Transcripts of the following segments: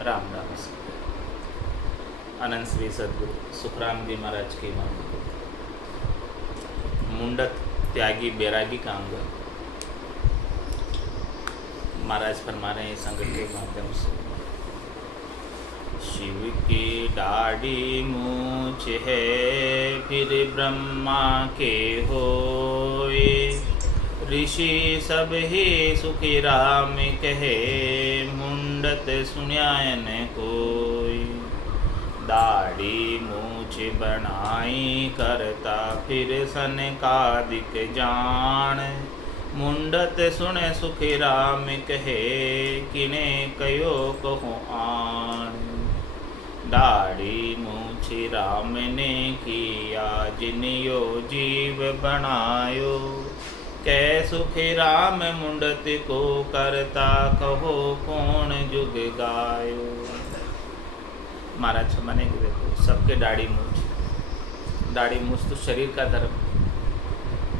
रामदास अनंत श्री सदगुरु सुखराम जी महाराज की मान मुंडत त्यागी बैरागी का अंग महाराज फरमा रहे हैं संगत के माध्यम से। शिव की दाढ़ी मूछ है फिर ब्रह्मा के होए, ऋषि सब ही सुखी राम कहे मुंडत सुन्यायन कोई। दाढ़ी मूछ बनाई करता फिर सनकादिक जान, मुंडत सुन सुखी राम कहे किने कयो कहो आन। दाढ़ी मूछ राम ने किया जिनियो जीव बनायो, कै सुखी राम मुंडत को करता कहो कौन जुग गायो। महाराज माने कि देखो सबके दाढ़ी मूछ तो शरीर का धर्म,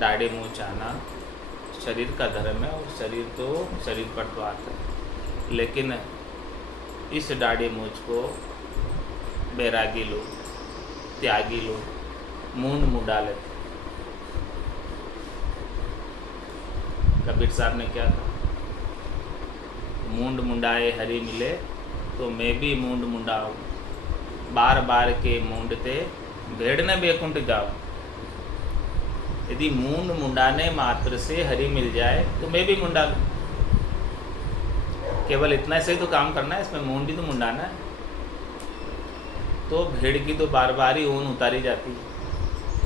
दाढ़ी मूछ आना शरीर का धर्म है और शरीर पर तो आता है। लेकिन इस दाढ़ी मूछ को बैरागी लोग, त्यागी लोग मूंड मुंडा लेते। कबीर साहब ने क्या कहा, मूंड मुंडाए हरि मिले तो मैं भी मूंड मुंडाऊं, बार बार के मूंडते भेड़ न बेकुंठ जाओ। यदि मूंड मुंडाने मात्र से हरि मिल जाए तो मैं भी मुंडा लूं। केवल इतना से ही तो काम करना है, इसमें मूंड भी तो मुंडाना है। तो भेड़ की तो बार बार ही ऊन उतारी जाती है,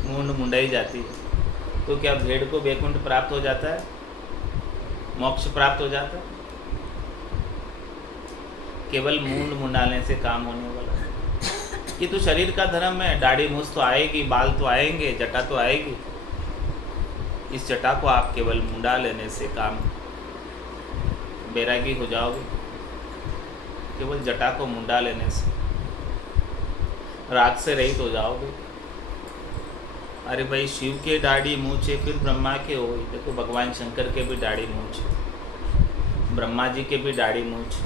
मूंड मुंडाई जाती है। तो क्या भेड़ को बेकुंठ प्राप्त हो जाता है, मोक्ष प्राप्त हो जाता है? केवल मूंड मुंडाने से काम होने वाला है। ये तो शरीर का धर्म है। दाढ़ी मूछ तो आएगी, बाल तो आएंगे, जटा तो आएगी। इस जटा को आप केवल मुंडा लेने से काम, बैरागी हो जाओगे केवल जटा को मुंडा लेने से, राग से रहित हो जाओगे। अरे भाई शिव के दाढ़ी मूछ है फिर ब्रह्मा के हो। देखो भगवान शंकर के भी दाढ़ी मूछ, ब्रह्मा जी के भी दाढ़ी मूछ,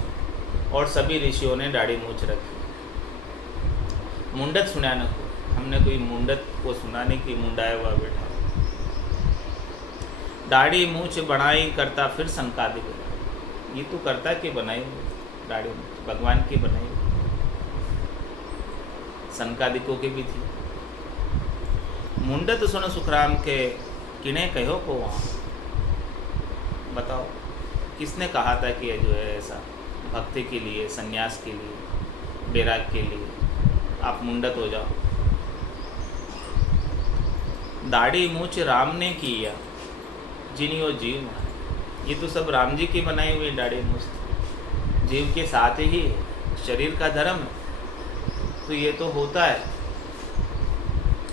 और सभी ऋषियों ने दाढ़ी मूछ रखी। मुंडत सुना न को, हमने कोई मुंडत को सुना नहीं कि मुंडाया हुआ बैठा। दाढ़ी मूछ बनाई करता फिर संकादिक, ये तो करता कि बनाई दाढ़ी मूछ, भगवान की बनाई, संकादिकों की भी थी। मुंडत सुन सुखराम के किने कहो को वहाँ। बताओ किसने कहा था कि ये जो है ऐसा भक्ति के लिए, संन्यास के लिए, बैराग के लिए आप मुंडत हो जाओ। दाढ़ी मूछ राम ने किया जिनियो जीव बनाए। ये तो सब राम जी की बनाई हुई दाढ़ी मूछ, जीव के साथ ही शरीर का धर्म है। तो ये तो होता है,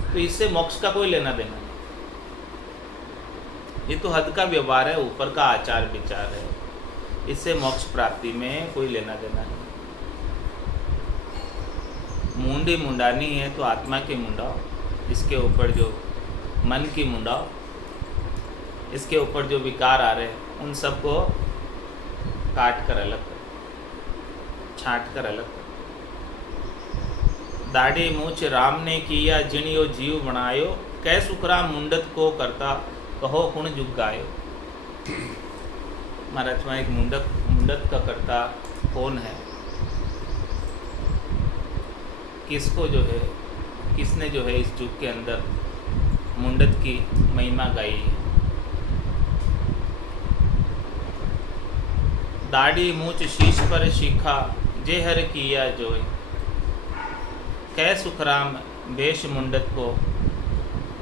तो इससे मोक्ष का कोई लेना देना नहीं। ये तो हद का व्यवहार है, ऊपर का आचार विचार है। इससे मोक्ष प्राप्ति में कोई लेना देना नहीं। मुंडी मुंडानी है तो आत्मा की मुंडाओ, इसके ऊपर जो मन की मुंडाओ, इसके ऊपर जो विकार आ रहे हैं उन सबको काट कर अलग कर, छांट कर अलग कर। दाढ़ी मूछ राम ने किया जिनियो जीव बनायो, कै सुखराम मुंडत को करता कहो कुण जुग गायो। महाराज में एक मुंडत का करता कौन है, किसको जो है, किसने जो है इस युग के अंदर मुंडत की महिमा गाई है। दाढ़ी मूछ शीश पर शिखा जे हर किया जोय, कै सुखराम वेश मुंडत को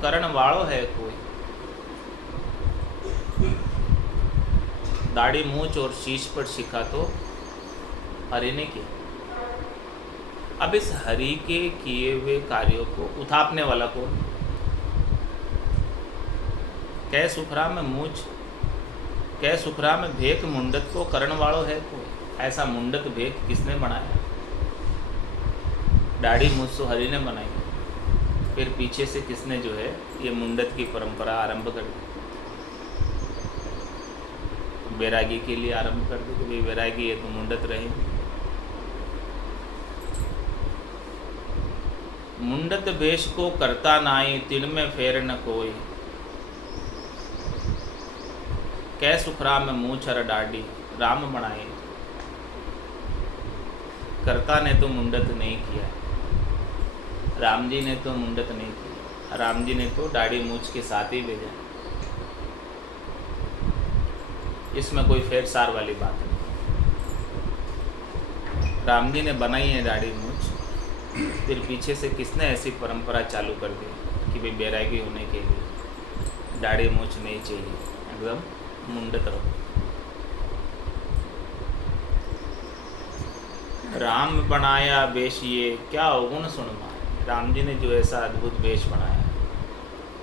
करण वालो है कोई। दाढ़ी मूछ और शीश पर शिखा तो हरि ने की। अब इस हरि के किए हुए कार्यों को उठापने वाला कौन? कै सुखराम मूछ, कै सुखराम भेख मुंडत को करण वालो है कोई। ऐसा मुंडत भेख किसने बनाया? दाढ़ी मूछ तो हरि ने बनाई, फिर पीछे से किसने जो है ये मुंडत की परंपरा आरंभ कर दी, बैरागी के लिए आरंभ कर दी कि भाई बैरागी है तो मुंडत रहेंगे। मुंडत वेश को करता नाई, तिन में फेर न कोई। कै सुखराम मुँह छर डाडी, राम बनाए। कर्ता ने तो मुंडत नहीं किया, राम जी ने तो मुंडत नहीं किया, राम जी ने तो दाढ़ी मूछ के साथ ही भेजा। इसमें कोई फेर सार वाली बात नहीं। राम जी ने बनाई है दाढ़ी मूछ, फिर पीछे से किसने ऐसी परंपरा चालू कर दी कि भाई बैरागी होने के लिए दाढ़ी मूछ नहीं चाहिए, एकदम मुंडत रहो। राम बनाया वेश ये, क्या अवगुण सुन मारे। राम जी ने जो ऐसा अद्भुत वेश बनाया,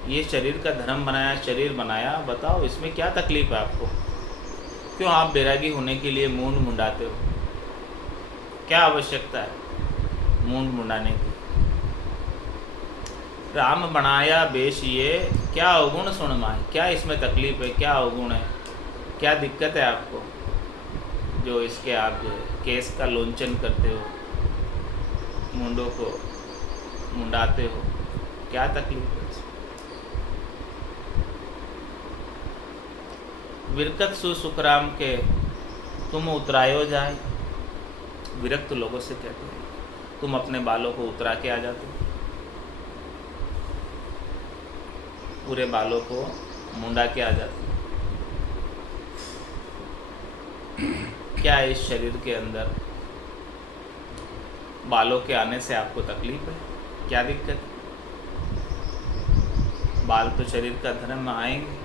ये शरीर का धर्म बनाया, शरीर बनाया, बताओ इसमें क्या तकलीफ है आपको? क्यों आप बैरागी होने के लिए मूंड मुंडाते हो? क्या आवश्यकता है मूंड मुंडाने की? राम बनाया वेश ये, क्या अवगुण सुन माए। क्या इसमें तकलीफ है, क्या अवगुण है, क्या दिक्कत है आपको जो इसके आप जो है केस का लोंचन करते हो, मुंडों को मुंडाते हो? क्या तकलीफ है? विरकत सुखराम के तुम उतरायो जाए। विरक्त लोगों से कहते हैं तुम अपने बालों को उतरा के आ जाते हो, पूरे बालों को मुंडा के आ जाते हो। क्या इस शरीर के अंदर बालों के आने से आपको तकलीफ है? क्या दिक्कत है? बाल तो शरीर का धर्म में आएंगे,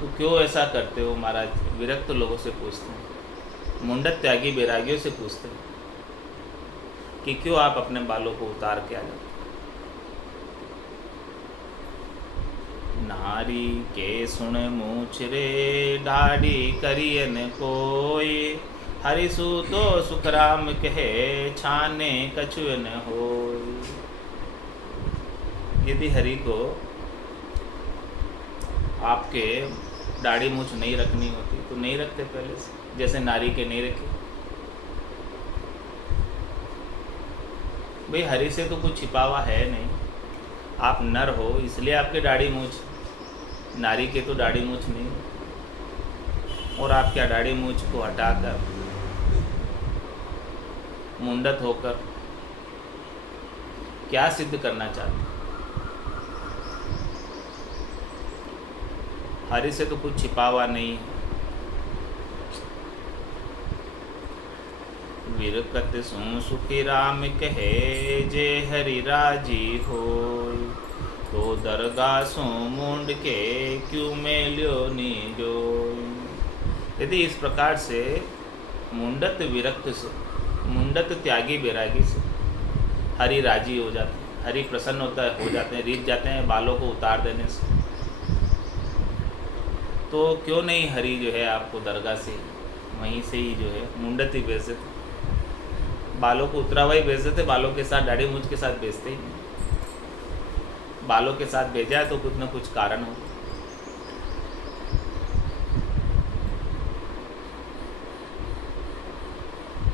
तो क्यों ऐसा करते हो महाराज? विरक्त लोगों से पूछते हैं, मुंडत त्यागी बैरागियों से पूछते हैं कि क्यों आप अपने बालों को उतार के आ जाते? नारी के सुन मूछ रे, दाढ़ी करियन कोई। हरिसु तो सुखराम कहे, छाने कछु न होय। यदि हरि को आपके दाढ़ी मूछ नहीं रखनी होती तो नहीं रखते पहले से, जैसे नारी के नहीं रखे। भाई हरि से तो कुछ छिपा हुआ है नहीं, आप नर हो इसलिए आपके दाढ़ी मूछ, नारी के तो दाढ़ी मूछ नहीं। और आप क्या दाढ़ी मूछ को हटाकर मुंडत होकर क्या सिद्ध करना चाहते? हरि से तो कुछ छिपा हुआ नहीं है। विरकत सु सुखी राम कहे, जे हरि राजी होय। तो दरगाह सो मुंड के, क्यों मेल्यो नी जोय। यदि इस प्रकार से मुंडत विरक्त से, मुंडत त्यागी बैरागी से हरि राजी हो जाते हैं, हरि प्रसन्न होता है, हो जाते हैं, रीझ जाते हैं बालों को उतार देने से, तो क्यों नहीं हरि जो है आपको दरगाह से वहीं से ही जो है मुंडत ही भेज देते, बालों को उतरा हुआ ही भेज देते, बालों के साथ दाढ़ी मूछ के साथ भेजते ही नहीं। बालों के साथ भेजा है तो कुछ न कुछ कारण हो।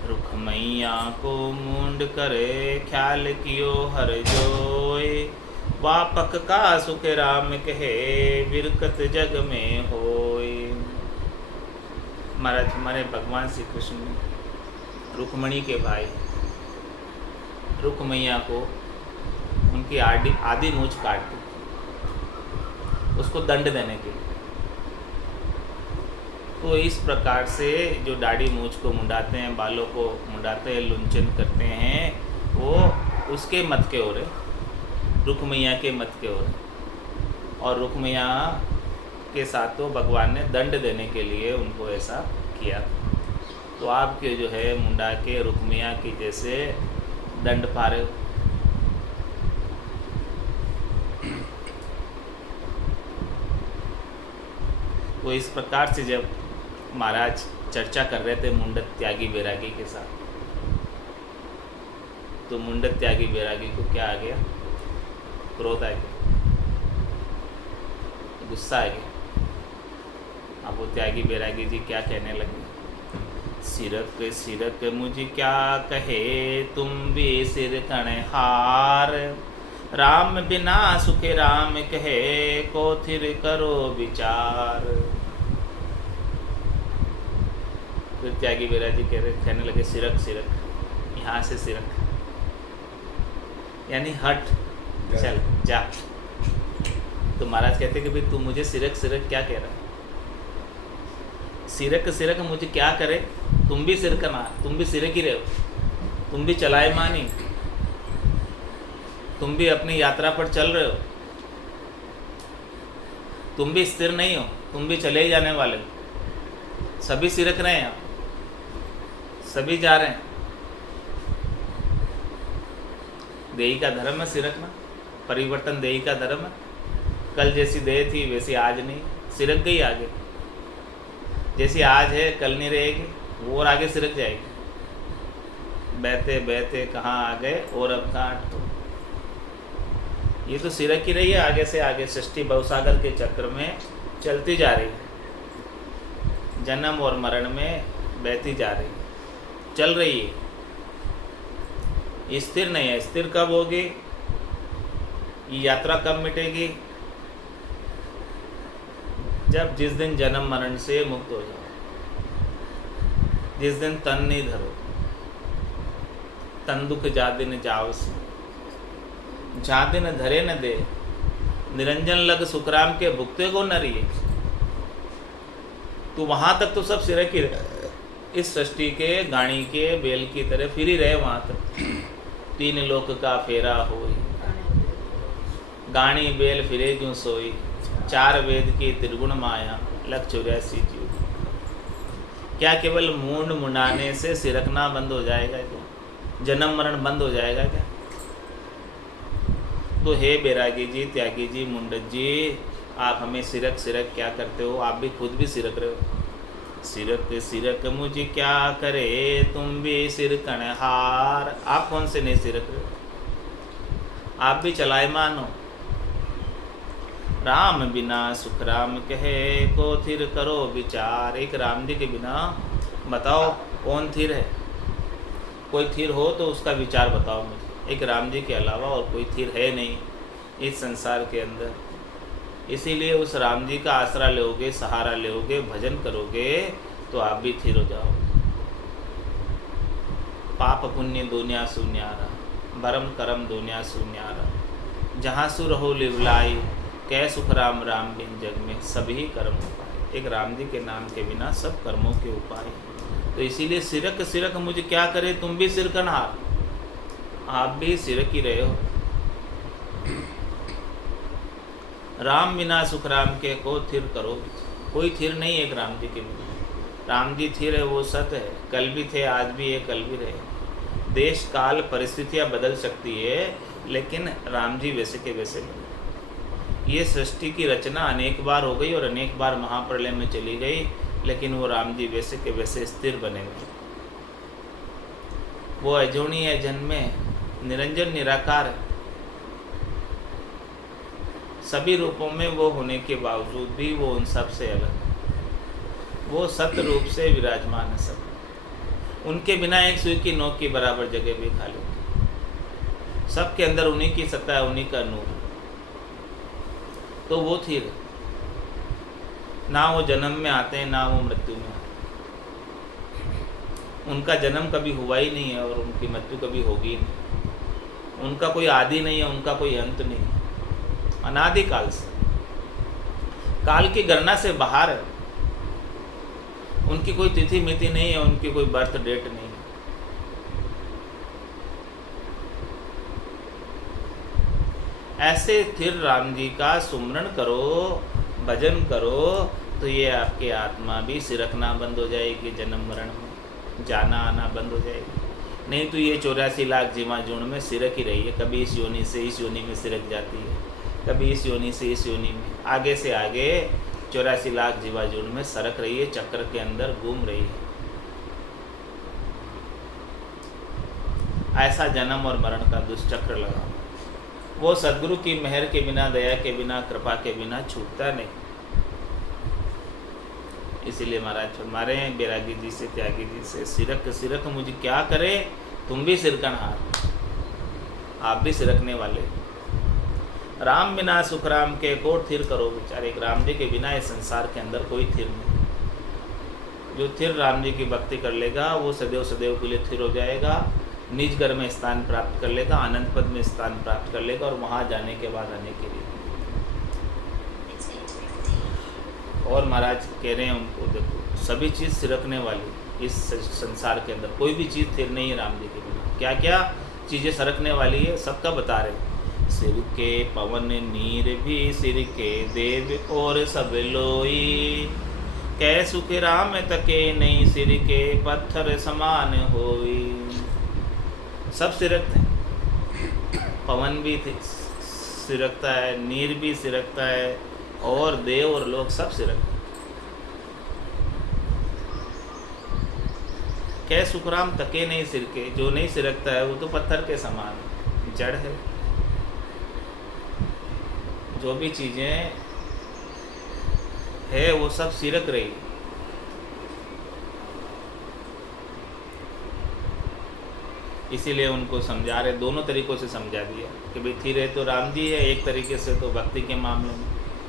रुख मैया को मुंड करे, ख्याल कियो हर जोय। वापक का सुख राम कहे, विरकत जग में होय। महाराज हमारे भगवान श्री कृष्ण ने रुक्मणी के भाई रुख मैया को उनकी आधी मूछ काट दी, उसको दंड देने के लिए। तो इस प्रकार से जो दाढ़ी मूछ को मुंडाते हैं, बालों को मुंडाते हैं, लुंचन करते हैं, वो उसके मत के हो रहे, रुख मैया के मत के हो रहे। और रुख मैया के साथ तो भगवान ने दंड देने के लिए उनको ऐसा किया। तो आपके जो है मुंडा के रुख मैया की जैसे दंड पा रहे हो। तो इस प्रकार से जब महाराज चर्चा कर रहे थे मुंडत त्यागी बैरागी के साथ, तो मुंडत त्यागी बैरागी को क्या आ गया? क्रोध आ गया, गुस्सा आ गया। अब वो त्यागी बैरागी जी क्या कहने लगे? सिरक सिरक मुझ क्या कहे तुम भी सिर कणहार। राम बिना सुख राम कहे को थिर करो विचार। फिर त्यागी बेरा जी कहने लगे सिरक सिरक, यहाँ से सिरक यानी हट, चल जा। तो महाराज कहते कि भाई तू मुझे सिरक सिरक क्या कह रहा है? सिरक सिरक मुझे क्या करे? तुम भी सिर करना, तुम भी सिरक ही रहे हो, तुम भी चलायमान ही, तुम भी अपनी यात्रा पर चल रहे हो, तुम भी स्थिर नहीं हो, तुम भी चले ही जाने वाले हो। सभी सिरक रहे हैं, सभी जा रहे हैं। देही का धर्म है सिरकना, परिवर्तन देही का धर्म है। कल जैसी देह थी वैसी आज नहीं, सिरक गई आगे। जैसी आज है कल नहीं रहेगी, वो और आगे सिरक जाएगी। बहते बहते कहाँ आ गए और अब कहाँ अटको। ये तो सिरक ही रही है आगे से आगे, सृष्टि भवसागर के चक्र में चलती जा रही है, जन्म और मरण में बहती जा रही है, चल रही है, स्थिर नहीं है। स्थिर कब होगी? ये यात्रा कब मिटेगी? जब जिस दिन जन्म मरण से मुक्त हो जाओ, जिस दिन तन नहीं धरो, तन दुख जा दिन जाओ से, जा दिन धरे न दे, निरंजन लग सुखराम के भुगते को न रहिए। तो वहां तक तो सब सिरक ही रहे, इस सृष्टि के गाड़ी के बेल की तरह फिर ही रहे वहां तक। तीन लोक का फेरा होई, गाणी बेल फिरे जो सोई, चार वेद की त्रिगुण माया, लख 84 जीव। क्या केवल मूंड मुंडाने से सिरकना बंद हो जाएगा क्या? जन्म मरण बंद हो जाएगा क्या? तो हे बैरागी जी, त्यागी जी, मुंडत जी, आप हमें सिरक सिरक क्या करते हो? आप भी खुद भी सिरक रहे हो। सिरक सिरक मुझे क्या करे तुम भी सिर कणहार। आप कौन से नहीं सिरक रहे हो? आप भी चलायमान हो। राम बिना सुख राम कहे को थिर करो विचार। एक राम जी के बिना बताओ कौन थिर है? कोई थिर हो तो उसका विचार बताओ मुझे। एक राम जी के अलावा और कोई थिर है नहीं इस संसार के अंदर। इसीलिए उस राम जी का आसरा लोगे, सहारा लोगे, भजन करोगे तो आप भी थिर हो जाओगे। पाप पुण्य दुनिया सुन्यारा, भरम करम दुनिया सुन्यारा। जहाँ सुर हो लिवलाई, कै सुख राम राम बिन जग में सभी कर्म उपाय। एक राम जी के नाम के बिना सब कर्मों के उपाय। तो इसीलिए सिरक सिरक मुझे क्या करे तुम भी सिर कणहार। आप भी सिरक ही रहे हो। राम बिना सुख राम के को थिर करो। कोई थिर नहीं एक राम जी के बिना। राम जी थिर है वो सत्य है, कल भी थे आज भी है कल भी रहे। देश काल परिस्थितियाँ बदल सकती है लेकिन राम जी वैसे के वैसे नहीं। ये सृष्टि की रचना अनेक बार हो गई और अनेक बार महाप्रलय में चली गई, लेकिन वो राम जी वैसे के वैसे स्थिर बने हुए। वो अजोनी है जन्मे, निरंजन निराकार है। सभी रूपों में वो होने के बावजूद भी वो उन सब से अलग है। वो सत्य रूप से विराजमान है सब। उनके बिना एक सुई की नोक की बराबर जगह भी खाली होती। सबके अंदर उन्हीं की सत्ता है, उन्हीं का नूर। तो वो थिर ना वो जन्म में आते हैं ना वो मृत्यु में आते हैं। उनका जन्म कभी हुआ ही नहीं है और उनकी मृत्यु कभी होगी ही नहीं। उनका कोई आदि नहीं है, उनका कोई अंत नहीं है। अनादि काल से, काल की गणना से बाहर है। उनकी कोई तिथि मिति नहीं है, उनकी कोई बर्थ डेट नहीं है। ऐसे स्थिर राम जी का सुमरण करो, भजन करो तो ये आपकी आत्मा भी सिरकना बंद हो जाएगी, जन्म मरण में जाना आना बंद हो जाएगी। नहीं तो ये 84 लाख जीवा जून में सिरक ही रही है। कभी इस योनि से इस योनि में सिरक जाती है, कभी इस योनि से इस योनि में, आगे से आगे 84 लाख जीवा जून में सरक रही है, चक्र के अंदर घूम रही है। ऐसा जन्म और मरण का दुष्चक्र लगा। वो सद्गुरु की मेहर के बिना, दया के बिना, कृपा के बिना छूटता नहीं। इसीलिए महाराज फरमारे हैं बैरागी जी से, त्यागी जी से, सिरक सिरक मुझे क्या करे, तुम भी सिरकनहार, आप भी सिरकने वाले। राम बिना सुख राम के कोट थिर करो विचार। एक राम जी के बिना इस संसार के अंदर कोई थिर नहीं। जो थिर राम जी की भक्ति कर लेगा वो सदैव सदैव के लिए थिर हो जाएगा, निज घर में स्थान प्राप्त कर लेगा, आनंद पद में स्थान प्राप्त कर लेगा, और वहाँ जाने के बाद आने के लिए। और महाराज कह रहे हैं उनको, देखो सभी चीज़ सिरकने वाली इस संसार के अंदर, कोई भी चीज़ थिर नहीं है राम जी के बिना। क्या क्या चीज़ें सरकने वाली है सबका बता रहे। सिर के पवन नीर भी सिर के देव और सब लोई, कै सुख राम तके नहीं सिर के पत्थर समान होई। सब सिरकते हैं, पवन भी सिरकता है, नीर भी सिरकता है, और देव और लोग सब सिरकते हैं। कै सुखराम तके नहीं सिर के, जो नहीं सिरकता है वो तो पत्थर के समान जड़ है। जो भी चीज़ें है वो सब सिरक रही। इसीलिए उनको समझा रहे, दोनों तरीक़ों से समझा दिया कि भाई थिर है तो राम जी है एक तरीके से तो भक्ति के मामले में,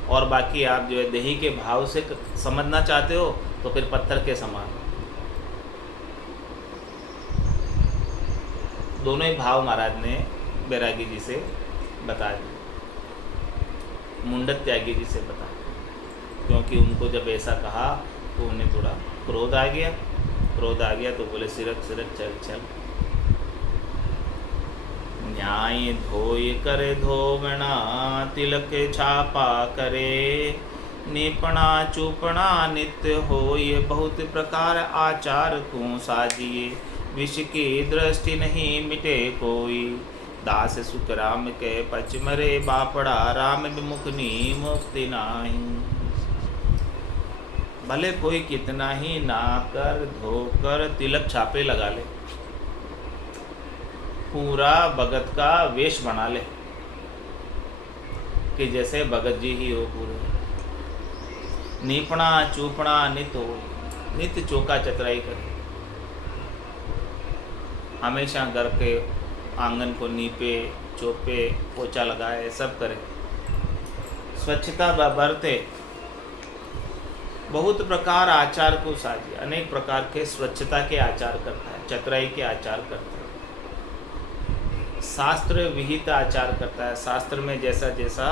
और बाकी आप जो है देही के भाव से समझना चाहते हो तो फिर पत्थर के समान। दोनों ही भाव महाराज ने बैरागी जी से बता दिए, मुंडक त्यागी जी से बता, क्योंकि उनको जब ऐसा कहा तो उन्हें थोड़ा क्रोध आ गया। क्रोध आ गया तो बोले सिरक सिरक चल चल। न्याय धोय करे धोवना, तिलक छापा करे, निपणा चूपणा नित्य होय, बहुत प्रकार आचार को साजिए, विष की दृष्टि नहीं मिटे कोई, दास सुख राम के पच मरे बापड़ा, राम विमुख नी मुक्ति नाही। भले कोई कितना ही नाकर धोकर तिलक छापे लगा ले, पूरा भगत का वेश बना ले कि जैसे भगत जी ही हो पूरे, नीपणा चूपणा नित हो, नित्य चौका चतराई करे, हमेशा घर के आंगन को नीपे चौपे पोछा लगाए, सब करे, स्वच्छता बरते, बहुत प्रकार आचार को साजे, अनेक प्रकार के स्वच्छता के आचार करता है, चतुराई के आचार करता है, शास्त्र विहित आचार करता है, शास्त्र में जैसा जैसा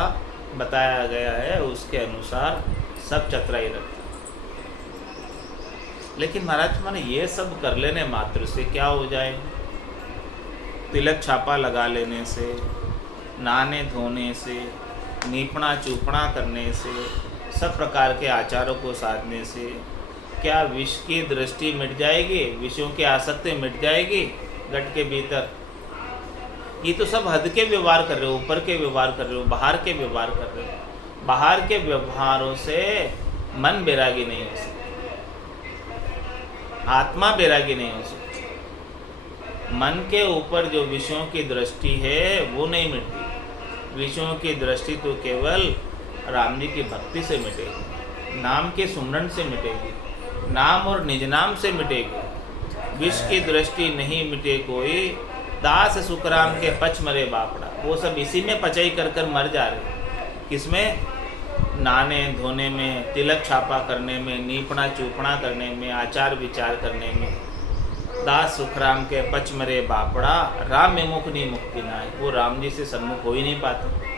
बताया गया है उसके अनुसार सब चतुराई रखता है। लेकिन महाराज माने ये सब कर लेने मात्र से क्या हो जाए? तिलक छापा लगा लेने से, नहाने धोने से, नीपना चूपना करने से, सब प्रकार के आचारों को साधने से क्या विष की दृष्टि मिट जाएगी, विषयों की आसक्ति मिट जाएगी घट के भीतर? ये तो सब हद के व्यवहार कर रहे हो, ऊपर के व्यवहार कर रहे हो, बाहर के व्यवहार कर रहे हो। बाहर के व्यवहारों से मन बैरागी नहीं हो सकता, आत्मा बैरागी नहीं हो सकती। मन के ऊपर जो विषयों की दृष्टि है वो नहीं मिटती। विषयों की दृष्टि तो केवल राम जी की भक्ति से मिटेगी, नाम के सुमरन से मिटेगी, नाम और निज नाम से मिटेगी। विष की दृष्टि नहीं मिटे कोई, दास सुखराम के पच मरे बापड़ा। वो सब इसी में पचाई कर कर मर जा रहे। किसमें? नहाने धोने में, तिलक छापा करने में, नीपना चूपना करने में, आचार विचार करने में। दास सुखराम के पच मरे बापड़ा, राम में मुख नहीं मुक्ति ना है। वो राम जी से सन्मुख हो ही नहीं पाते,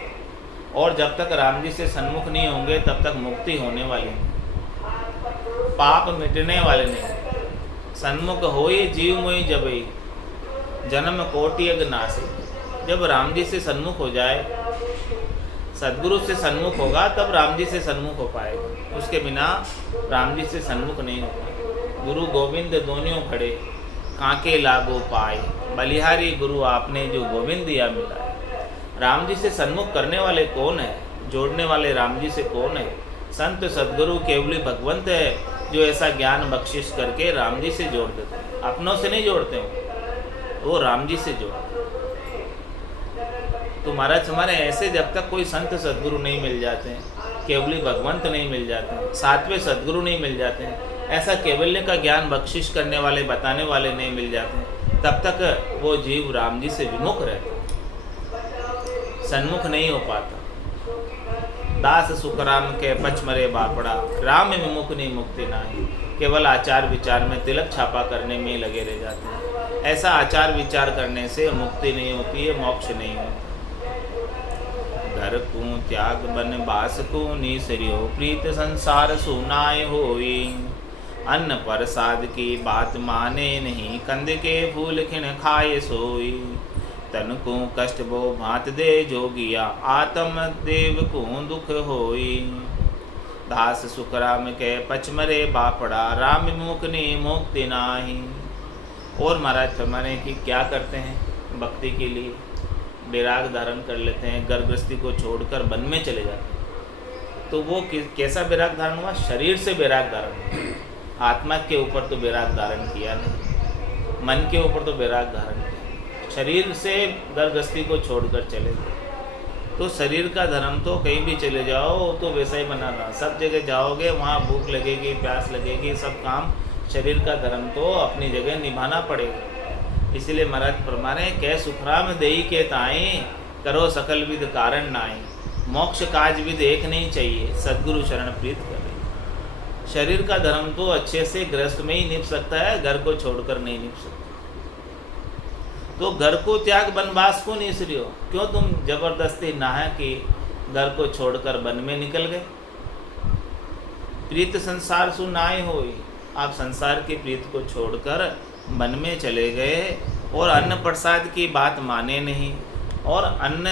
और जब तक राम जी से सन्मुख नहीं होंगे तब तक मुक्ति होने वाली नहीं, पाप मिटने वाले नहीं। सन्मुख हो ही जीव मोहि जबई, जन्म कोटि अग नासे। जब राम जी से सन्मुख हो जाए, सदगुरु से सन्मुख होगा तब राम जी से सन्मुख हो पाएगा, उसके बिना राम जी से सन्मुख नहीं हो पाएगा। गुरु गोविंद दोनों खड़े, कांके लागो पाए, बलिहारी गुरु आपने जो गोविंद दिया मिला है। राम जी से सन्मुख करने वाले कौन है? जोड़ने वाले राम जी से कौन है? संत सदगुरु केवली भगवंत है जो ऐसा ज्ञान बख्शिश करके राम जी से जोड़ देते हैं। अपनों से नहीं जोड़ते हो, वो राम जी से जोड़ते। तो महाराज हमारे ऐसे जब तक कोई संत सदगुरु नहीं मिल जाते हैं केवली भगवंत नहीं मिल जाते हैं, सातवें सद्गुरु नहीं मिल जाते हैं, ऐसा केवल्य का ज्ञान बख्शिश करने वाले बताने वाले नहीं मिल जाते हैं, तब तक वो जीव राम जी से विमुख रहता, सन्मुख नहीं हो पाता। दास सुखराम के पचमरे बापड़ा, राम विमुख नहीं मुक्ति नाही। केवल आचार विचार में तिलक छापा करने में ही लगे रह जाते हैं। ऐसा आचार विचार करने से मुक्ति नहीं होती है, मोक्ष नहीं होता। घर को त्याग बन बास को निसरियो, प्रीत संसार सुनाए होई। अन्न प्रसाद की बात माने नहीं, कंद के फूल खिन खाए सोई। तन को कष्ट बो भात दे जोगिया, आत्म देव को दुख होई। दास सुखराम के पचमरे बापड़ा, राम मुक्ति मुक्ति नाही। और महाराज फरमाने की क्या करते हैं भक्ति के लिए, वैराग धारण कर लेते हैं, गर्भगृहस्थी को छोड़कर वन में चले जाते हैं। तो वो कैसा वैराग धारण हुआ, शरीर से वैराग धारण, आत्मा के ऊपर तो वैराग धारण किया नहीं, मन के ऊपर तो वैराग धारण किया। शरीर से गर्भगृहस्थी को छोड़कर चले गए। तो शरीर का धर्म तो कहीं भी चले जाओ तो वैसा ही बनाना, सब जगह जाओगे वहाँ भूख लगेगी, प्यास लगेगी, सब काम शरीर का धर्म तो अपनी जगह निभाना पड़ेगा। इसलिए महाराज फरमाने कै सुखराम देई के ताई, करो सकल विद कारण नाई। मोक्ष काज विद एक नहीं चाहिए, सद्गुरु शरण प्रीत करे। शरीर का धर्म तो अच्छे से गृहस्थ में ही निभ सकता है, घर को छोड़कर नहीं निभ सकता। तो घर को त्याग बनवास को निसरियो, क्यों तुम जबरदस्ती नाह कि घर को छोड़कर वन में निकल गए। प्रीत संसार सु नाय होई, आप संसार की प्रीत को छोड़कर वन में चले गए और अन्न प्रसाद की बात माने नहीं, और अन्न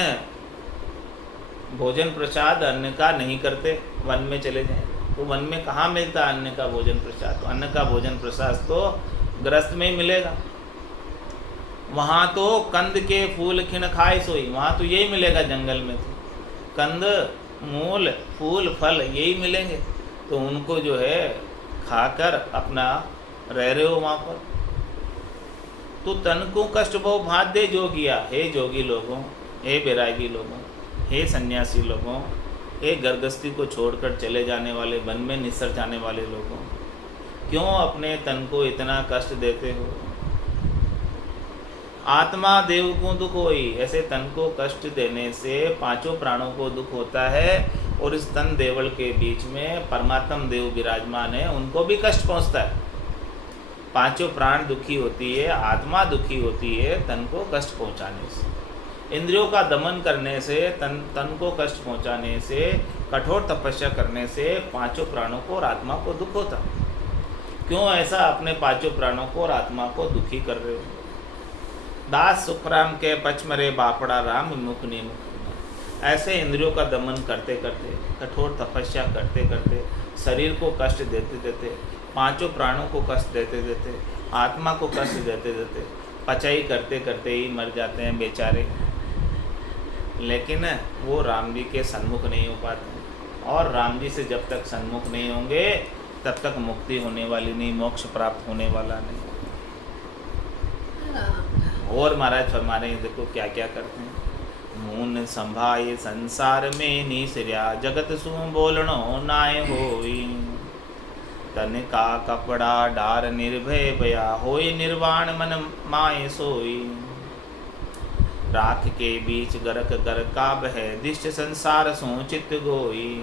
भोजन प्रसाद अन्न का नहीं करते, वन में चले जाएं। तो वन में कहाँ मिलता अन्न का भोजन प्रसाद, तो अन्न का भोजन प्रसाद तो गृहस्थ में ही मिलेगा। वहाँ तो कंद के फूल खिन खाए सोई, वहाँ तो यही मिलेगा जंगल में, तो कंद मूल फूल फल यही मिलेंगे। तो उनको जो है खाकर अपना रह रहे हो वहाँ पर। तो तन को कष्ट बहु भात दे जोगिया, हे जोगी लोगों, हे बैरागी लोगों, हे सन्यासी लोगों, हे गर्भगृहस्थी को छोड़कर चले जाने वाले, वन में निसर जाने वाले लोगों, क्यों अपने तन को इतना कष्ट देते हो। आत्मा देव को दुख होई, ऐसे तन को कष्ट देने से पांचों प्राणों को दुख होता है, और इस तन देवल के बीच में परमात्म देव विराजमान है, उनको भी कष्ट पहुंचता है। पांचों प्राण दुखी होती है, आत्मा दुखी होती है तन को कष्ट पहुंचाने से। इंद्रियों का दमन करने से, तन को कष्ट पहुंचाने से, कठोर तपस्या करने से पांचों प्राणों को और आत्मा को दुख होता। क्यों ऐसा अपने पांचों प्राणों को और आत्मा को दुखी कर रहे हो। दास सुखराम के पचमरे बापड़ा, राम मुख निमुख। ऐसे इंद्रियों का दमन करते करते, कठोर तपस्या करते करते, शरीर को कष्ट देते देते, पांचों प्राणों को कष्ट देते देते, आत्मा को कष्ट देते देते, पचाई करते करते ही मर जाते हैं बेचारे। लेकिन वो राम जी के सन्मुख नहीं हो पाते, और राम जी से जब तक सन्मुख नहीं होंगे तब तक मुक्ति होने वाली नहीं, मोक्ष प्राप्त होने वाला नहीं। और महाराज फरमाने देखो क्या क्या करते हैं। मून संभाए संसार में निसर्या, जगत सु बोलनो नाय होई। तन का कपड़ा डार निर्भय भया, होय निर्वाण मन माए सोई। राख के बीच गरक गर का बह, दिष्ट संसार सो चित्त गोई।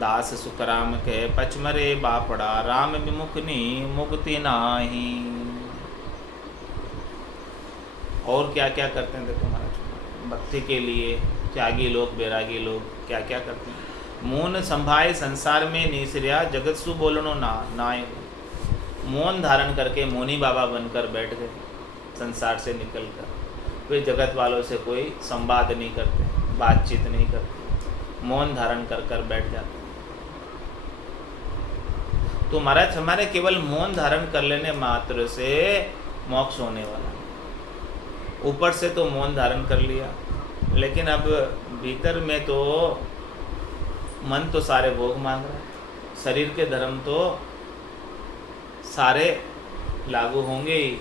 दास सुखराम के पचमरे बापड़ा, राम विमुखनी मुक्ति नाही। और क्या क्या करते हैं देखो महाराज, भक्ति के लिए त्यागी लोग, बैरागी लोग क्या क्या करते हैं। मौन संभाए संसार में निसरिया, जगत सु बोलनो नाय। मौन धारण करके मौनी बाबा बनकर बैठ गए, संसार से निकलकर। वे जगत वालों से कोई संवाद नहीं करते, बातचीत नहीं करते, मौन धारण कर कर बैठ जाते। तो महाराज हमारे केवल मौन धारण कर लेने मात्र से मोक्ष होने वाला। ऊपर से तो मौन धारण कर लिया, लेकिन अब भीतर में तो मन तो सारे भोग मांग रहा है। शरीर के धर्म तो सारे लागू होंगे ही।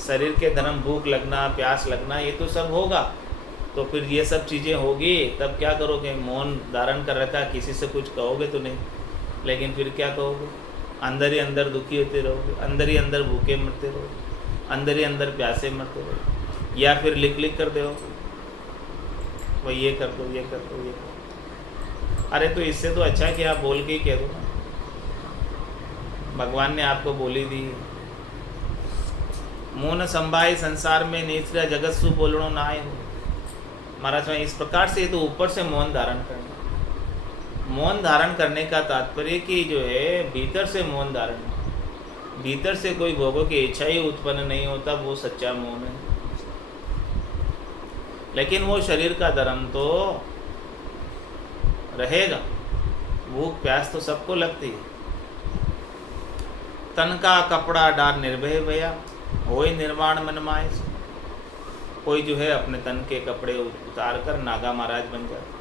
शरीर के धर्म, भूख लगना, प्यास लगना, ये तो सब होगा। तो फिर ये सब चीज़ें होगी तब क्या करोगे? मौन धारण कर रखा, किसी से कुछ कहोगे तो नहीं, लेकिन फिर क्या कहोगे? अंदर ही अंदर दुखी होते रहोगे, अंदर ही अंदर भूखे मरते रहोगे, अंदर ही अंदर प्यासे मरते रहोगे, या फिर लिख लिख कर दो वो ये कर दो, ये कर दो, ये कर दो। अरे तो इससे तो अच्छा है कि आप बोल के ही कह दो ना, भगवान ने आपको बोली दी। मौन संभाई संसार में नेत्र जगत सु बोलणो ना आए हो। महाराज इस प्रकार से तो ऊपर से मौन धारण करना। मौन धारण करने का तात्पर्य कि जो है भीतर से मौन धारण, भीतर से कोई भोगों की इच्छा ही उत्पन्न नहीं होता, वो सच्चा मौन है। लेकिन वो शरीर का धर्म तो रहेगा, भूख प्यास तो सबको लगती है। तन का कपड़ा डार निर्भय भया, होय निर्वाण मन माय। कोई जो है अपने तन के कपड़े उतार कर नागा महाराज बन जाते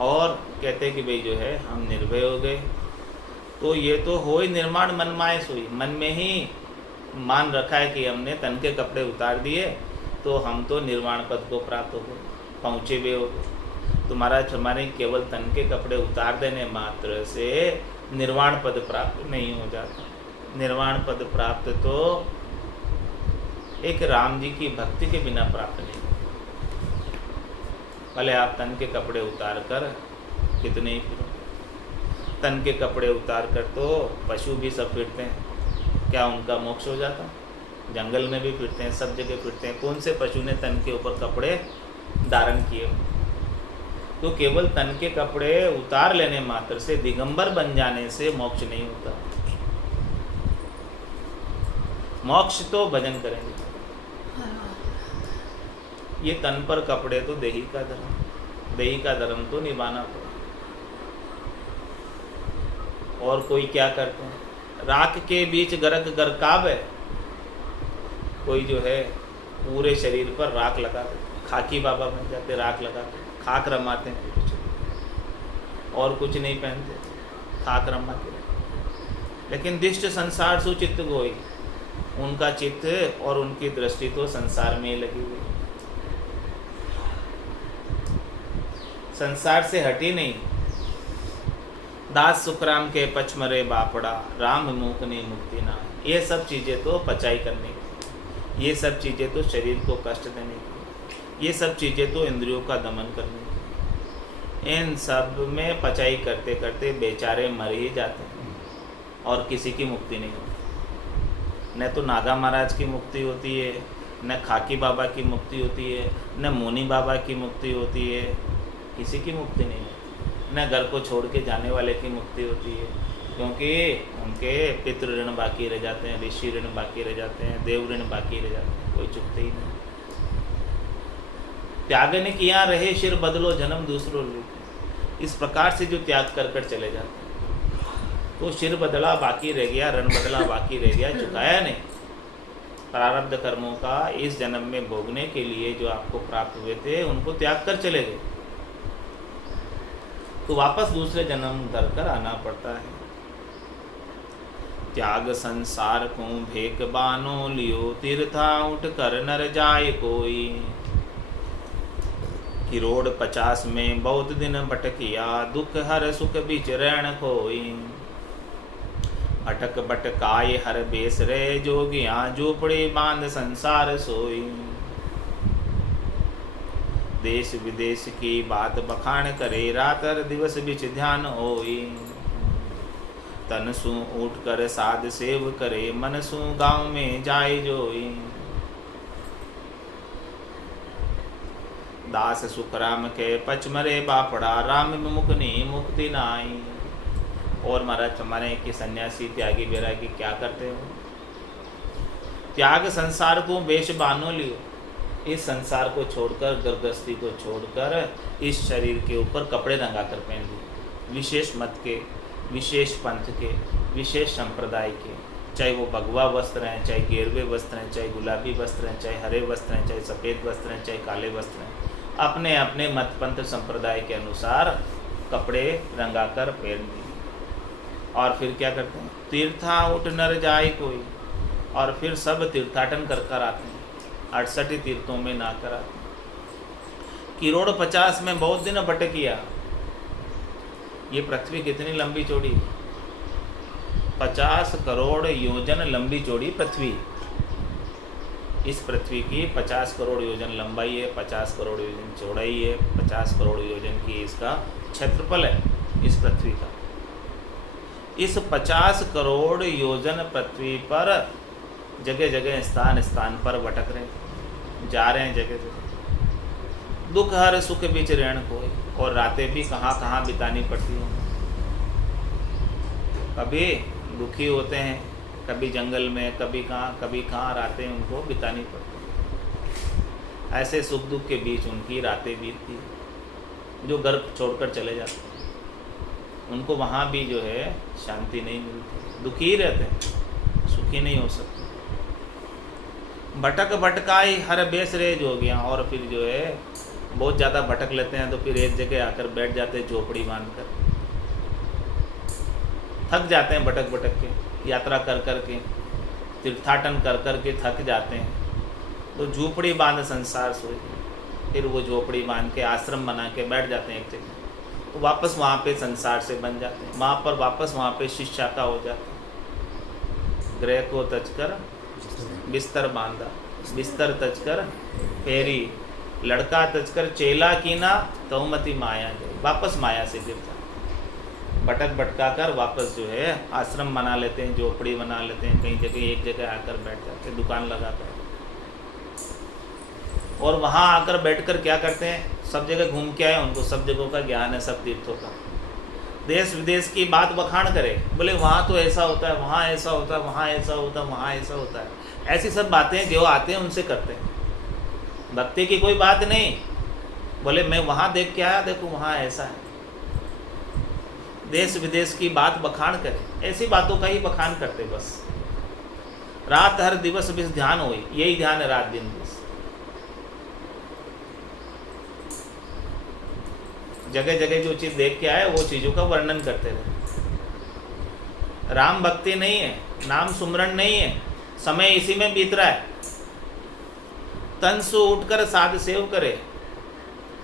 और कहते कि भाई जो है हम निर्भय हो गए। तो ये तो होय निर्माण मन माय सोई, मन में ही मान रखा है कि हमने तन के कपड़े उतार दिए तो हम तो निर्वाण पद को प्राप्त हो गए, पहुँचे हुए हो गए। तो महाराज हमारे केवल तन के कपड़े उतार देने मात्र से निर्वाण पद प्राप्त नहीं हो जाता। निर्वाण पद प्राप्त तो एक राम जी की भक्ति के बिना प्राप्त नहीं। भले आप तन के कपड़े उतार कर कितने ही फिरो, तन के कपड़े उतार कर तो पशु भी सब फिरते हैं, क्या उनका मोक्ष हो जाता? जंगल में भी फिरते हैं, सब जगह फिरते हैं। कौन से पशु ने तन के ऊपर कपड़े धारण किए? तो केवल तन के कपड़े उतार लेने मात्र से, दिगंबर बन जाने से मोक्ष नहीं होता। मोक्ष तो भजन करेंगे। ये तन पर कपड़े तो देही का धर्म, देही का धर्म तो निभाना पड़े। और कोई क्या करते हैं, राख के बीच गरक गरकाब है। कोई जो है पूरे शरीर पर राख लगाते, खाकी बाबा बन जाते, राख लगाते, खाक रमाते हैं पूरे शरीर, और कुछ नहीं पहनते, खाक रमाते। लेकिन दिष्ट संसार सुचित्त गोई, उनका चित्त और उनकी दृष्टि तो संसार में ही लगी हुई, संसार से हटी नहीं। दास सुखराम के पचमरे बापड़ा, राम मुख ने मुक्ति ना। ये सब चीज़ें तो पचाई करने की, ये सब चीज़ें तो शरीर को कष्ट देने की, ये सब चीज़ें तो इंद्रियों का दमन करने की। इन सब में पचाई करते करते बेचारे मर ही जाते हैं और किसी की मुक्ति नहीं होती। न तो नागा महाराज की मुक्ति होती है, न खाकी बाबा की मुक्ति होती है, न मुनि बाबा की मुक्ति होती है, किसी की मुक्ति नहीं है। न घर को छोड़ के जाने वाले की मुक्ति होती है, क्योंकि उनके पितृ ऋण बाकी रह जाते हैं, ऋषि ऋण बाकी रह जाते हैं, देव ऋण बाकी रह जाते हैं, कोई चुकते ही नहीं। त्यागने किया रहे शिर बदलो जन्म दूसरो रूप। इस प्रकार से जो त्याग कर कर चले जाते हैं, तो शिर बदला बाकी रह गया, रण बदला बाकी रह गया, चुकाया नहीं। प्रारब्ध कर्मों का इस जन्म में भोगने के लिए जो आपको प्राप्त हुए थे उनको त्याग कर चले गए, तो वापस दूसरे जन्म धर कर आना पड़ता है। त्याग संसार को भेक बानो लियो, तीर्था उठ कर नर जाए कोई। किरोड़ 50 में बहुत दिन भटकिया, दुख हर सुख बीच रैण खोई। भटक भटकाए हर बेस रे, जोगिया झोपड़े बांध संसार सोई। देश विदेश की बात बखान करे, रातर दिवस बिच ध्यान होई। तन सु उठ कर साध सेव करे, मन सु गाँव में जाए जोई। दास सुखराम के पचमरे बापड़ा, राम विमुख ने मुक्ति नाई। और महाराज हमारे कि सन्यासी त्यागी वैरागी क्या करते हो? त्याग संसार को वेश बानो लियो, इस संसार को छोड़कर, गर्भस्थी को छोड़कर इस शरीर के ऊपर कपड़े रंगा कर पहन लिए। विशेष मत के, विशेष पंथ के, विशेष संप्रदाय के, चाहे वो भगवा वस्त्र हैं, चाहे गेरुए वस्त्र हैं, चाहे गुलाबी वस्त्र हैं, चाहे हरे वस्त्र हैं, चाहे सफ़ेद वस्त्र हैं, चाहे काले वस्त्र हैं, अपने अपने मत पंथ संप्रदाय के अनुसार कपड़े रंगा कर पहन लिए। और फिर क्या करते हैं? तीर्था उठ नर जाए कोई, और फिर सब तीर्थाटन कर कर आते हैं। 68 तीर्थों में ना कर आते हैं। करोड़ 50 में बहुत दिन भटकिया। ये पृथ्वी कितनी लंबी चौड़ी? 50 करोड़ योजन लंबी चौड़ी पृथ्वी। इस पृथ्वी की 50 करोड़ योजन लंबाई है, 50 करोड़ योजन चौड़ाई है, 50 करोड़ योजन की इसका क्षेत्रफल है इस पृथ्वी का। इस 50 करोड़ योजन पृथ्वी पर जगह जगह स्थान स्थान पर भटक रहे, जा रहे हैं जगह जगह। दुख हर सुख बीच रहन कोई, और रातें भी कहाँ कहाँ बितानी पड़ती हैं। कभी दुखी होते हैं, कभी जंगल में, कभी कहाँ रातें उनको बितानी पड़ती हैं। ऐसे सुख दुख के बीच उनकी रातें बीतती हैं। जो घर छोड़कर चले जाते हैं उनको वहाँ भी जो है शांति नहीं मिलती, दुखी ही रहते हैं, सुखी नहीं हो सकते। भटक भटकाई हर बेस रेज हो गया। और फिर जो है बहुत ज़्यादा भटक लेते हैं तो फिर एक जगह आकर बैठ जाते हैं झोपड़ी बांधकर। थक जाते हैं भटक भटक के, यात्रा कर कर के, तीर्थाटन कर कर के थक जाते हैं तो झोपड़ी बांध संसार सोई। फिर वो झोपड़ी बांध के आश्रम बना के बैठ जाते हैं एक जगह, तो वापस वहाँ पे संसार से बन जाते हैं। वहाँ पर वापस वहाँ पे शिष्य शाखा हो जाते हैं। गृह को तजकर बिस्तर बांधा, बिस्तर तजकर फेरी, लड़का तजकर चेला कीना, तौमती माया गई। वापस माया से गिर जाते, भटक भटका कर वापस जो है आश्रम बना लेते हैं, झोपड़ी बना लेते हैं, कहीं जगह एक जगह आकर बैठ जाते हैं, दुकान लगा कर। और वहाँ आकर बैठकर क्या करते हैं? सब जगह घूम के आए, उनको सब जगहों का ज्ञान है, सब तीर्थों का। देश विदेश की बात बखान करे, बोले वहाँ तो ऐसा होता है, वहाँ ऐसा होता है, वहाँ ऐसा होता है, वहाँ ऐसा होता है। ऐसी सब बातें जो आते हैं उनसे करते हैं, भक्ति की कोई बात नहीं। बोले मैं वहाँ देख के आया, देखो वहाँ ऐसा है। देश विदेश की बात बखान करे, ऐसी बातों का ही बखान करते बस। रात हर दिवस बिस ध्यान होई, यही ध्यान है रात दिन बस। जगह जगह जो चीज़ देख के आए वो चीज़ों का वर्णन करते रहे। राम भक्ति नहीं है, नाम सुमरण नहीं है, समय इसी में बीत रहा है। तन से उठकर साध सेव करे,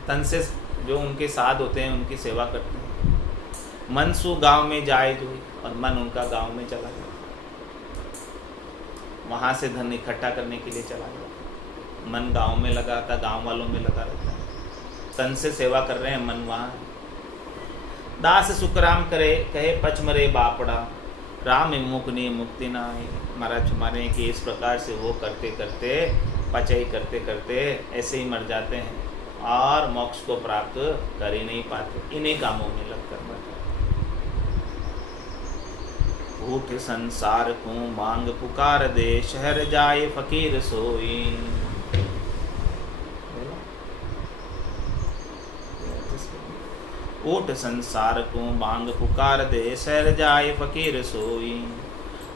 तन से जो उनके साध होते हैं उनकी सेवा करते हैं। मन सु गांव में जाए जो, और मन उनका गांव में चला गया, वहाँ से धन इकट्ठा करने के लिए चला गया। मन गांव में लगा था, गांव वालों में लगा रहता है। तन से सेवा कर रहे हैं, मन वहाँ। दास सुखराम करे कहे पचमरे बापड़ा, राम मुक्ति मुक्ति ना आए। महाराज हमारे कि इस प्रकार से वो करते करते, पचाई करते करते ऐसे ही मर जाते हैं और मोक्ष को प्राप्त कर ही नहीं पाते, इन्हीं कामों में लगकर मर जाते। उठ संसार को मांग पुकार दे, शहर जाए फकीर सोई। उठ संसार को मांग पुकार दे, शहर जाए फकीर सोई।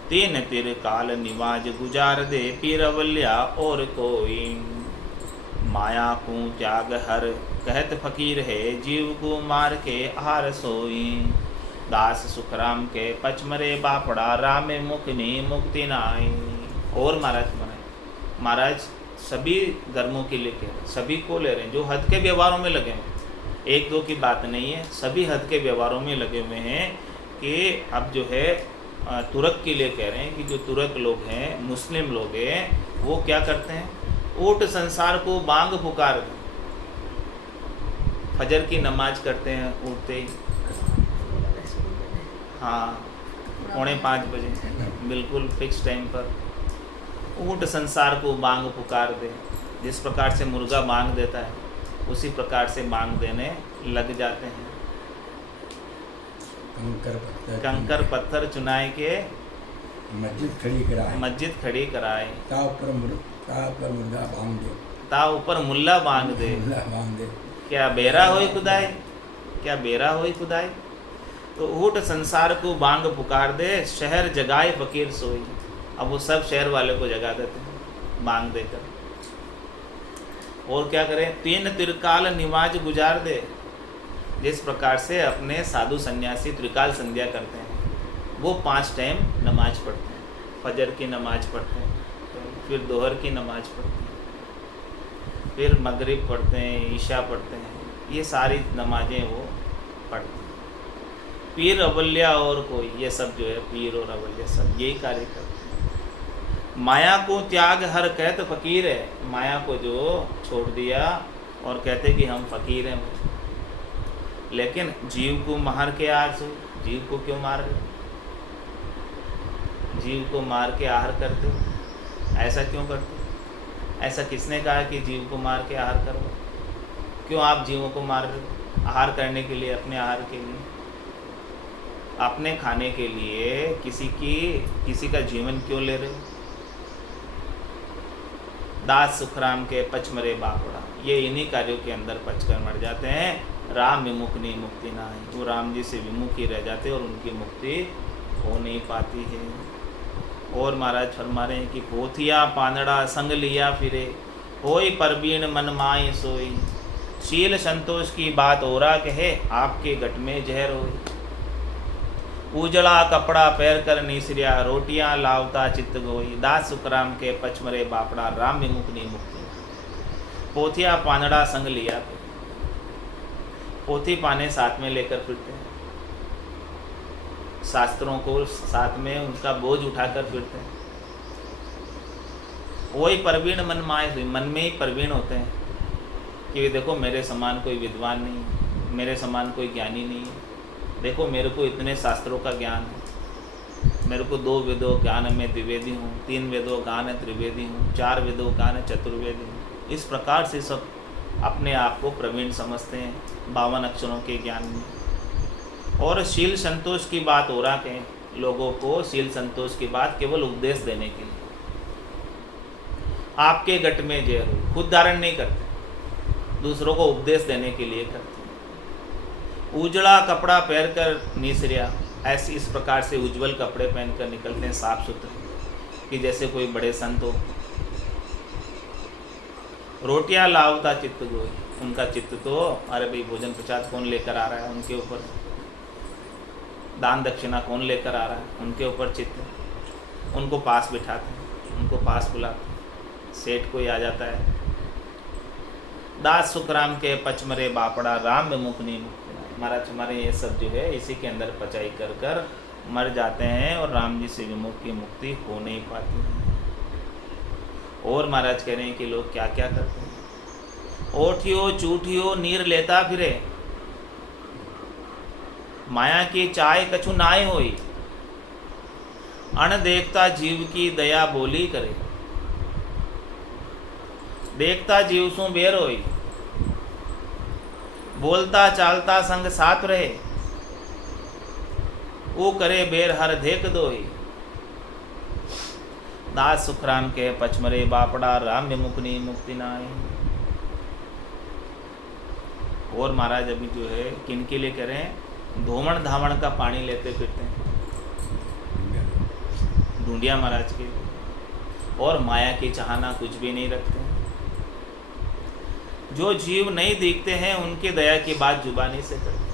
तीन तिर काल निवाज गुजार दे, पीर अवल्या और कोई। माया को त्याग हर कहत फकीर है, जीव को मार के हार सोई। दास सुखराम के पचमरे बापड़ा, राम मुक्ति मुक्ति नाई। और महाराज सभी धर्मों के लिए कह रहे हैं, सभी को ले रहे हैं जो हद के व्यवहारों में लगे हैं। एक दो की बात नहीं है, सभी हद के व्यवहारों में लगे हुए हैं। कि अब जो है तुर्क के लिए कह रहे हैं कि जो तुर्क लोग हैं, मुस्लिम लोग हैं, वो क्या करते हैं? ऊट संसार को बांग पुकार दे। फजर की नमाज करते हैं उठते ही, हाँ 4:45 बजे, बिल्कुल फिक्स टाइम पर। ऊट संसार को बांग पुकार दे। जिस प्रकार से मुर्गा बांग देता है उसी प्रकार से मांग देने लग जाते हैं। कंकर पत्थर चुनाए के मस्जिद खड़ी कराए, ता ऊपर मुल्ला बांध दे, ता ऊपर मुल्ला बांध दे। क्या बेरा होई खुदाई, क्या बेरा होई खुदाई। तो ऊट संसार को बांग पुकार दे, शहर जगाए फकीर सोई। अब वो सब शहर वाले को जगा देते हैं बांग देकर। और क्या करें? तीन त्रिकाल निमाज गुजार दे। जिस प्रकार से अपने साधु सन्यासी त्रिकाल संध्या करते हैं, वो 5 टाइम नमाज पढ़ते हैं। फजर की नमाज पढ़ते हैं, फिर दोहर की नमाज पढ़ते हैं, फिर मगरिब पढ़ते हैं, ईशा पढ़ते हैं, ये सारी नमाजें वो पढ़ते हैं। पीर अवलिया और कोई, ये सब जो है पीर और अवलिया सब यही कार्य करते हैं। माया को त्याग हर कहत फकीर है, माया को जो छोड़ दिया और कहते कि हम फकीर हैं। लेकिन जीव को मार के आज, जीव को क्यों मार रहे? जीव को मार के आहार करते हो, ऐसा क्यों करते हो? ऐसा किसने कहा कि जीव को मार के आहार करो? क्यों आप जीवों को मार रहे हो? आहार करने के लिए, अपने आहार के लिए, अपने खाने के लिए किसी का जीवन क्यों ले रहे हो? दास सुखराम के पचमरे बापड़ा, ये इन्हीं कार्यों के अंदर पचकर मर जाते हैं। राम विमुख नहीं मुक्ति ना है, वो राम जी से विमुख ही रह जाते और उनकी मुक्ति हो नहीं पाती है। और महाराज फरमा रहे हैं कि पोथिया पानड़ा संग लिया फिरे, होई परबीण मन माई सोई, शील संतोष की बात ओरा कहे, आपके गट में जहर होई। उजड़ा कपड़ा पैर कर नीसरिया, रोटियां लावता चित्त गोई, दास सुखराम के पचमरे बापड़ा, राम विमुख नहीं मुक्ति। पोथिया पानड़ा संग लिया, पोथी पाने साथ में लेकर फिरते हैं, शास्त्रों को साथ में उनका बोझ उठाकर फिरते हैं। वही प्रवीण मन माय हुई, मन में ही प्रवीण होते हैं कि देखो मेरे समान कोई विद्वान नहीं, मेरे समान कोई ज्ञानी नहीं है, देखो मेरे को इतने शास्त्रों का ज्ञान है, मेरे को 2 वेदों ज्ञान में द्विवेदी हूँ, 3 वेदों ज्ञान त्रिवेदी हूँ, 4 वेदों ज्ञान चतुर्वेदी हूँ। इस प्रकार से सब अपने आप को प्रवीण समझते हैं 52 अक्षरों के ज्ञान में। और शील संतोष की बात हो रहा है, लोगों को शील संतोष की बात केवल उपदेश देने के लिए, आपके गट में जहर हो, खुद धारण नहीं करते, दूसरों को उपदेश देने के लिए करते। उजड़ा कपड़ा पहन कर निसरिया, ऐसी इस प्रकार से उज्जवल कपड़े पहनकर निकलते हैं, साफ सुथरे, कि जैसे कोई बड़े संत हो। रोटियां लावता चित्त गोई, उनका चित्त तो अरे भाई भोजन प्रसाद कौन लेकर आ रहा है, उनके ऊपर दान दक्षिणा कौन लेकर आ रहा है, उनके ऊपर चित्त। उनको पास बिठाते हैं, उनको पास बुलाते हैं, सेठ कोई आ जाता है, दास सुखराम के पचमरे बापड़ा, राम विमुख नहीं मुक्ति। महाराज हमारे ये सब जो है इसी के अंदर पचाई कर कर मर जाते हैं और राम जी से विमुख की मुक्ति हो नहीं पाती है। और महाराज कह रहे हैं कि लोग क्या क्या करते हैं, ओठियो चूठियो नीर लेता फिरे, माया की चाय कछु नाय होई, अण देखता जीव की दया बोली करे, देखता जीव सु बेर होई, बोलता चालता संग साथ रहे, वो करे बेर हर देख दोई, दास सुखराम के पचमरे बापड़ा, राम विमुख नहीं मुक्ति नाय। और महाराज अभी जो है किन के लिए कह रहे हैं, धोमण धावण का पानी लेते फिरते हैं, ढूंढिया महाराज के, और माया की चाहना कुछ भी नहीं रखते हैं। जो जीव नहीं दिखते हैं उनके दया की बात जुबानी से करते।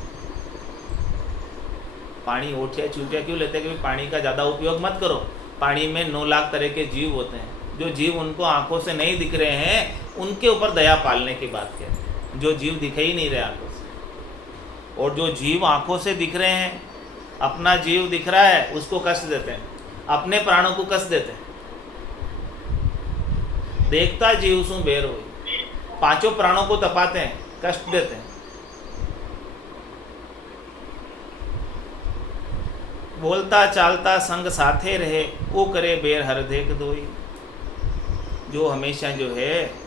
पानी ओठिया चूटिया क्यों लेते हैं कि पानी का ज़्यादा उपयोग मत करो, पानी में 9 लाख तरह के जीव होते हैं, जो जीव उनको आंखों से नहीं दिख रहे हैं उनके ऊपर दया पालने की बात कहते हैं, जो जीव दिखे ही नहीं रहे आंखों से। और जो जीव आंखों से दिख रहे हैं, अपना जीव दिख रहा है उसको कष्ट देते हैं, अपने प्राणों को कष्ट देते हैं। देखता जीव सु बेर होई, 5 प्राणों को तपाते हैं, कष्ट देते हैं। बोलता चालता संग साथे रहे, वो करे बेर हर देख दोई, जो हमेशा जो है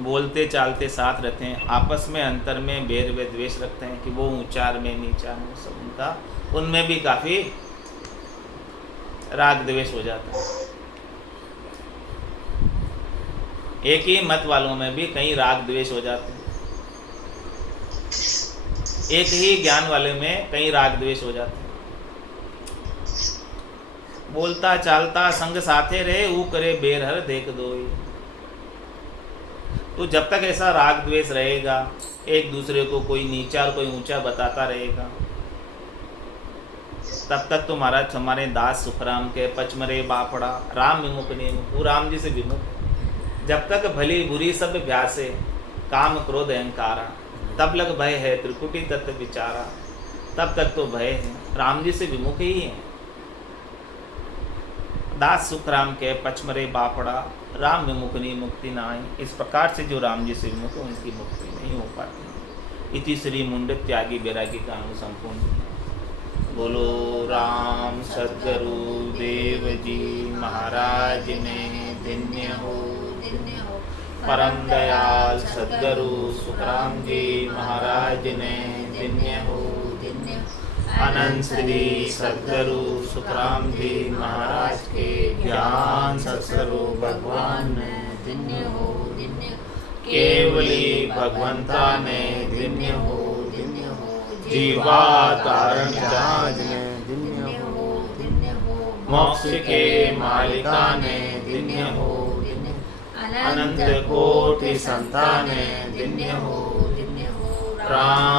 बोलते चालते साथ रहते हैं, आपस में अंतर में बेर व द्वेष रखते हैं कि वो ऊंचा में नीचा में सब उनका, उनमें भी काफ़ी राग द्वेष हो जाता है। एक ही मत वालों में भी कई राग द्वेष हो जाते हैं, एक ही ज्ञान वाले में कई राग द्वेष हो जाते हैं। बोलता चालता संग साथे रहे, ऊ करे बेर हर देख दोई। तो जब तक ऐसा राग द्वेष रहेगा, एक दूसरे को कोई नीचा और कोई ऊंचा बताता रहेगा, तब तक तो महाराज हमारे दास सुखराम के पचमरे बापड़ा, राम विमुख नहीं, वो राम जी से विमुख। जब तक भली बुरी सब व्यासे, काम क्रोध अहंकारा, तब लग भय है त्रिकुटी तत्व विचारा। तब तक तो भय है, राम जी से विमुख ही है। दास सुख राम के पचमरे बापड़ा, राम विमुखनी मुक्ति नाई। इस प्रकार से जो राम जी से विमुख है उनकी मुक्ति नहीं हो पाती। इति श्री मुंड त्यागी बैरागी का अनुसंपूर्ण। बोलो राम सद्गुरु देव जी महाराज ने धन्य हो, धन्य हो। परम दयाल सद्गुरु सुखराम जी महाराज ने धन्य हो, धन्य हो। अनंत श्री सद्गुरु सुखराम जी महाराज के ज्ञान सत्स्वरूप भगवान ने धन्य हो, धन्य हो। केवली भगवंता ने धन्य हो, धन्य हो। जीवा तारण जहाज ने धन्य हो, धन्य हो। मोक्ष के मालिका ने धन्य हो, धन्य हो। अनंत कोटि संतान ने धन्य हो, धन्य हो। राम